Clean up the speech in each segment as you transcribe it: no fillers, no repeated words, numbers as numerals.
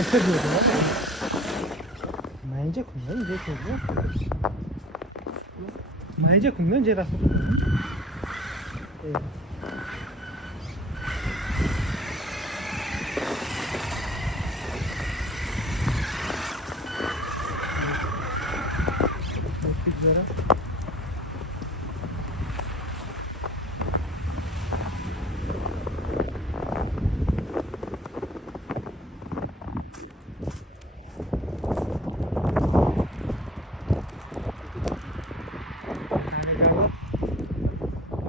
Questa è dura, mangia con me, invece mangia con me, non c'era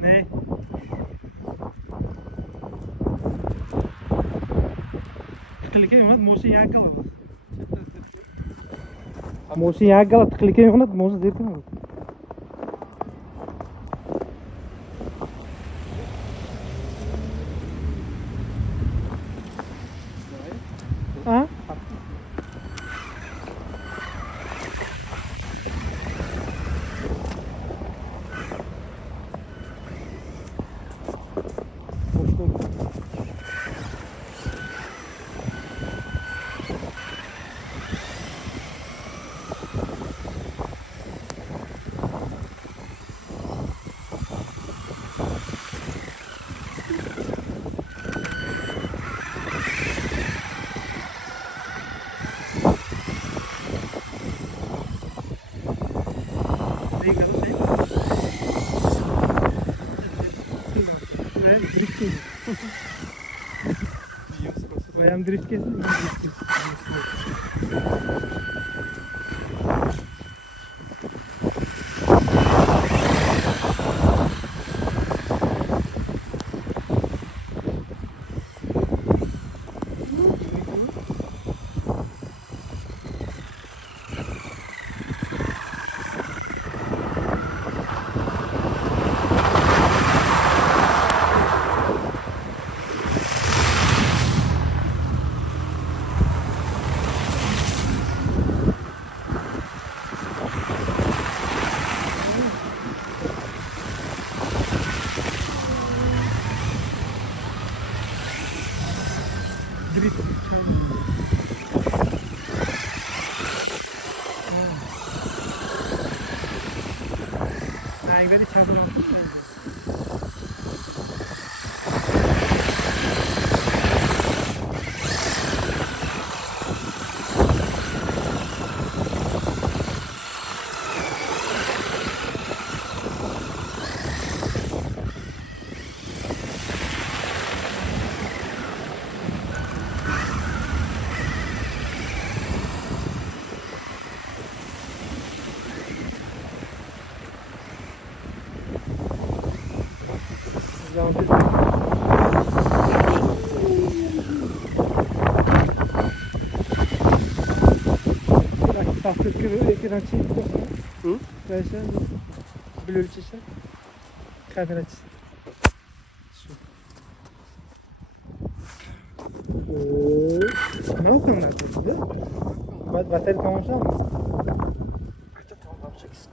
ne? Tıkılık yonat, mosi yakala bak. Mosi yakala, tıkılık yonat, mosi derken mi? Ha? Ayağım drift kesin. Drift. Ayakları çarpılan. Parce que ekran çekti. Hı? Versen blöd çeksen. Kamera çeksen. Ne okuyorsun lan? Batarya tamamsa mı? Tamam yapacaksın.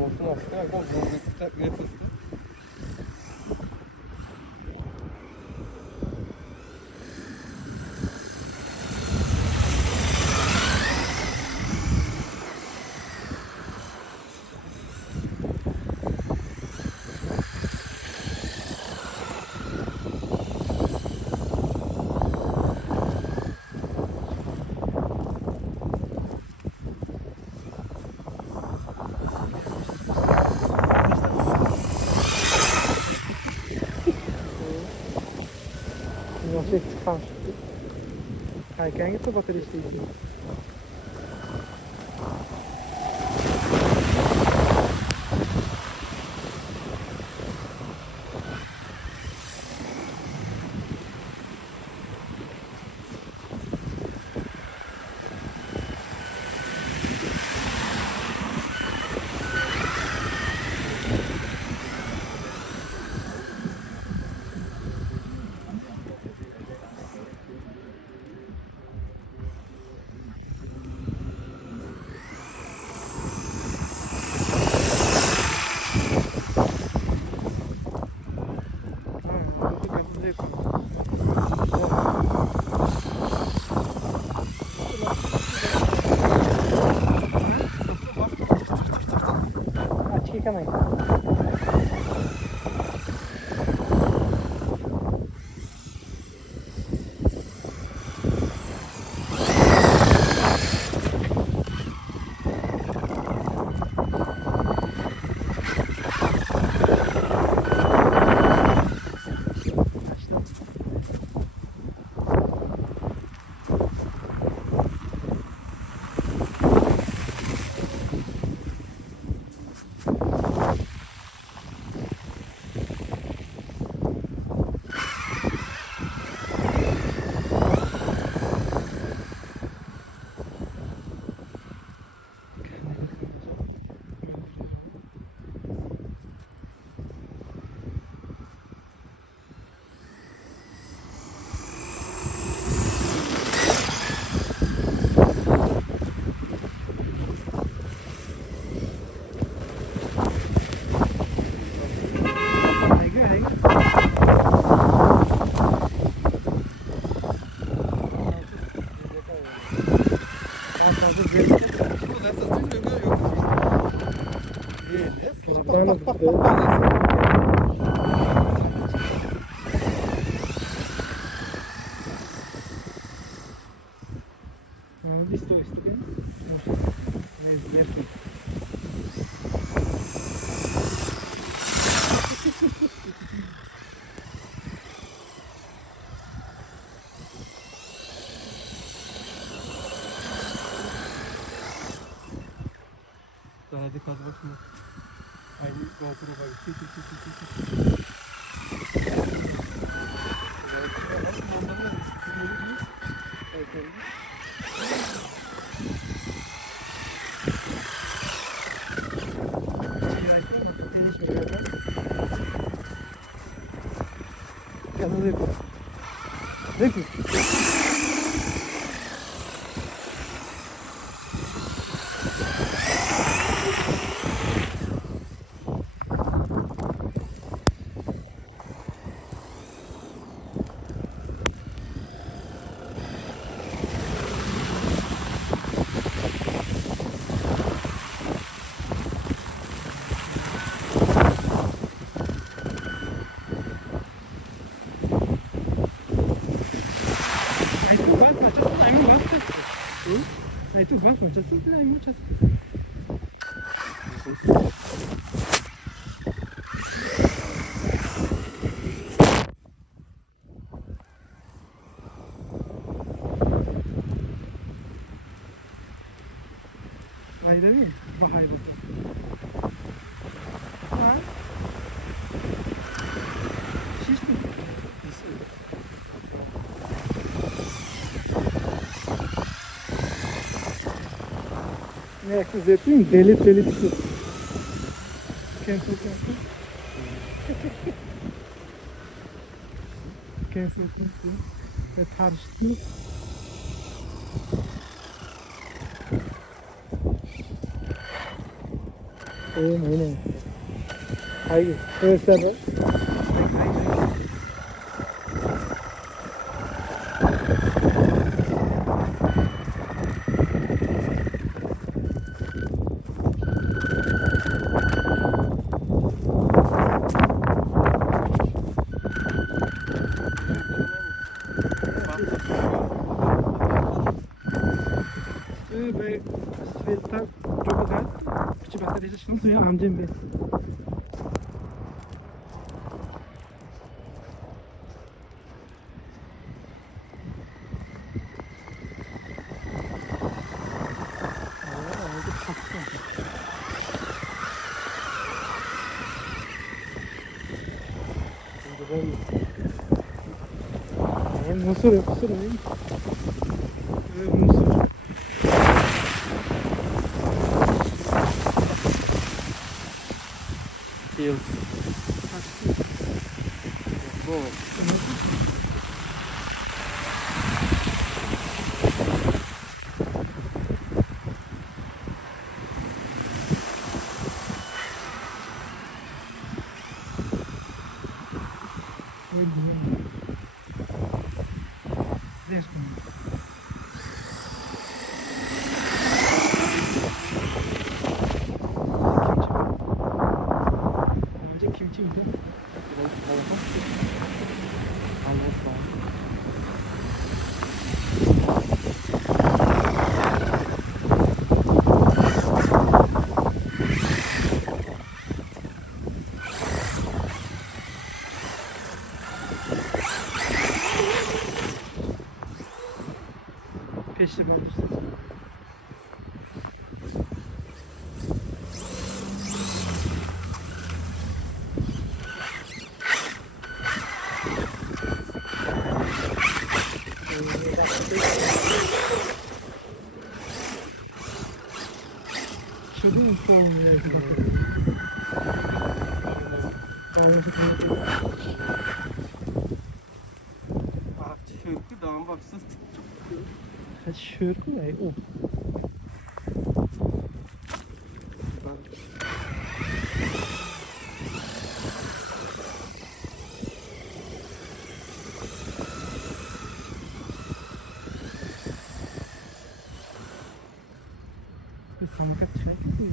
Montun aslında bu yapıldı. Não sei o que faz. Aí quem é que bater este aí? tadı bakma. Aynı GoPro bak. Canı देखो देखो Aí tu vai, mas tu tem muchas. Hayır değil mi? Bak hayır. Ha? Şiş mi? Ne kız yapayım? Deli deli tut. Cancel. Cancel. Ve tartıştı. Aynen. Hayır. Evet sen de. Ve Svelta jogar petit bateria não tem amcam be. Musur değil mi? Evet, musur. Deus. Boa. Kimçi miydi? Peşte olursa. Şurada mı olmuyor? Şörkü dağın baksana çok Kaç şörkü ya? O. Bir samaka çek mi?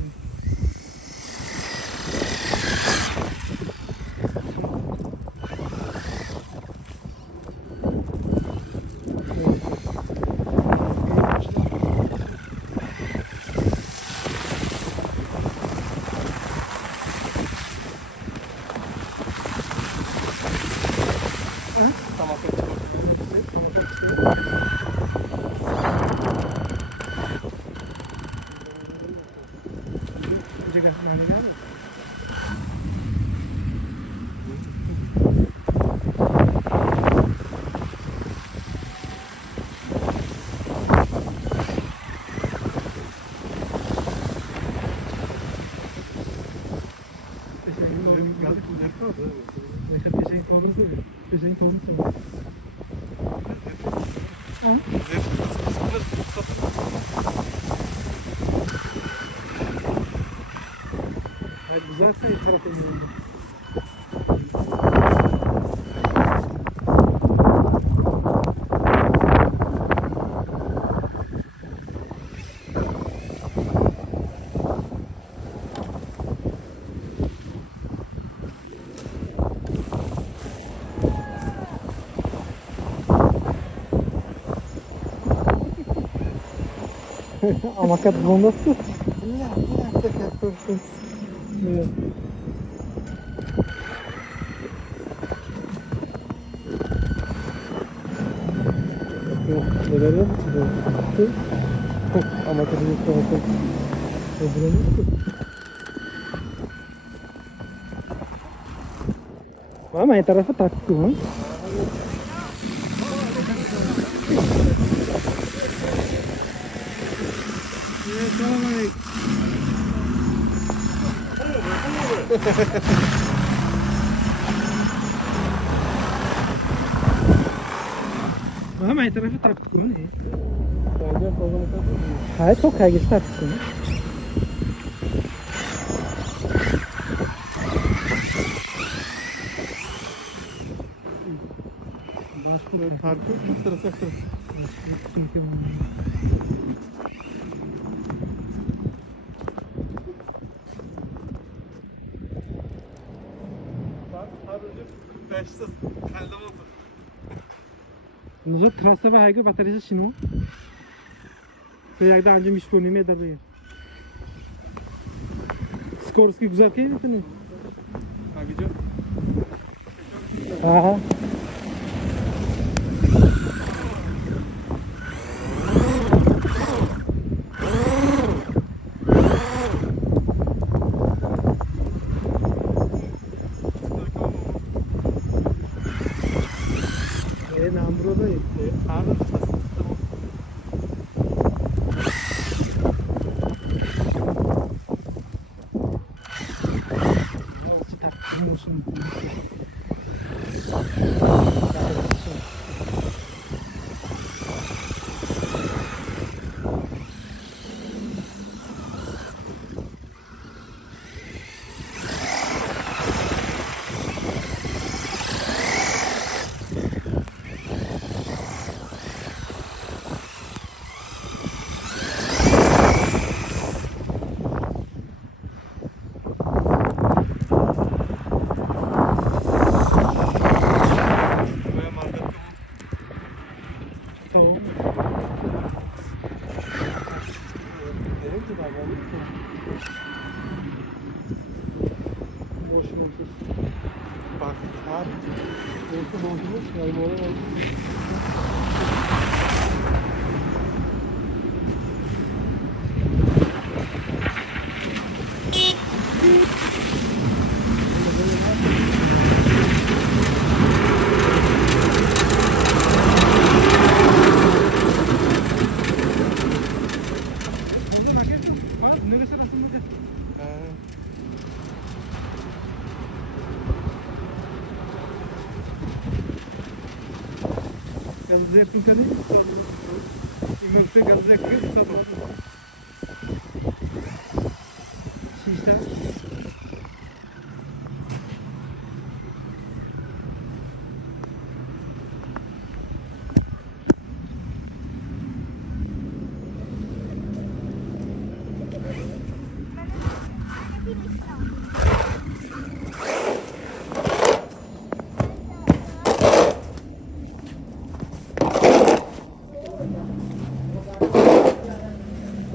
tamam. Cek Doğru söylüyor. Hüseyin doğru söylüyor. Ha? Hayır, güzel sayı tarafı oldu. Amakat bombası. Evet. Neler yaptı? Amakatın yoksa Mama, yang tarafı taktı mı? Mama, yang tarafı taktı mı? Hayır, çok kaygısı taktı mı? Parkur çok tarafa. No to trasa vágy, baterii začínou. To jak dá, že mi špony mě drví. Skorsky güzel değil mi senin? Ha gidiyor. Aha. Nam buradayım. Abi Taktırmıyorsun. Tamam. Boşuna bak abi. Orta bozulmuş yani bu arada. Gamze yapın tabii. İmamsı gamze yapıyor. Tamam. Şişler.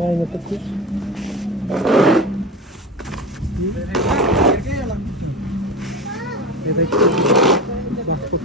Aynen takır. Yedek. Bak bak.